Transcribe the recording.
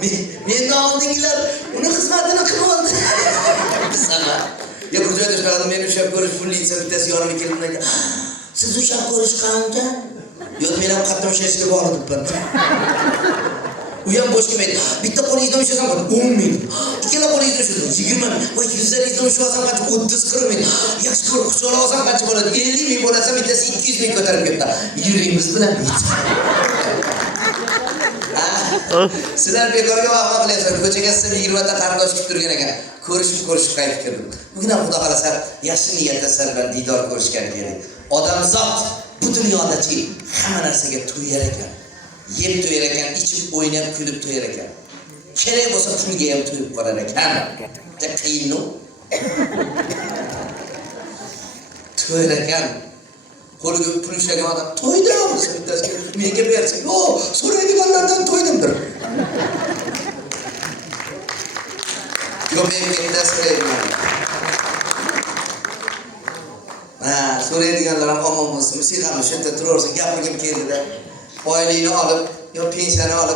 Men oldingilar uni xizmatini qilib oldi. Sana. Ya bir joyda shunaqa men o'sha ko'rish pullicha bittasi yonimga kelib aytdi. Siz o'sha ko'rish qancha? Yo men ham qattiq o'shashga bordim. U ham bosh kelmaydi. Bitta qo'lingizdan ushlasam 10 ming. Ikkala qo'lingizdan ushlasam 20 ming. Voy yuzlaringizdan ushlasam qancha 30-40 ming. Yaxshi ko'rib quchoqlab olsam qancha bo'ladi? 50 ming bo'lsa bittasi 200 ming ko'tarib ketdi. Yuringiz bilan bit. Sizlar bekorga vaqt qilyapsizlar. Ko'chaga siz 20 ta qarindosh kutib turgan ekan. Ko'rishib qaytib keldim. Bugun ham Xudo xolasa yaxshi niyatda sizlar bilan diydor ko'rishgan edik. Odamzot bu dunyodachi hamma narsaga to'yar ekan. Yeb to'yar ekan, ichib o'ynab kulib to'yar ekan. Kerak bo'lsa pulga ham to'yib qolar ekan. Juda qiyin-ku. To'yar ekan. Qo'liga pul ushlagan odam to'ydim desa bittasiga menga bersa, "Yo, so'raydiganlardan to'ydimdir." Yo, men mendan so'rayman. So'raydiganlar ham omon bo'lsin. Sen ham shu yerda turarsan, gapirgim keldi-da. Oyligini olib, yo pensiyani olib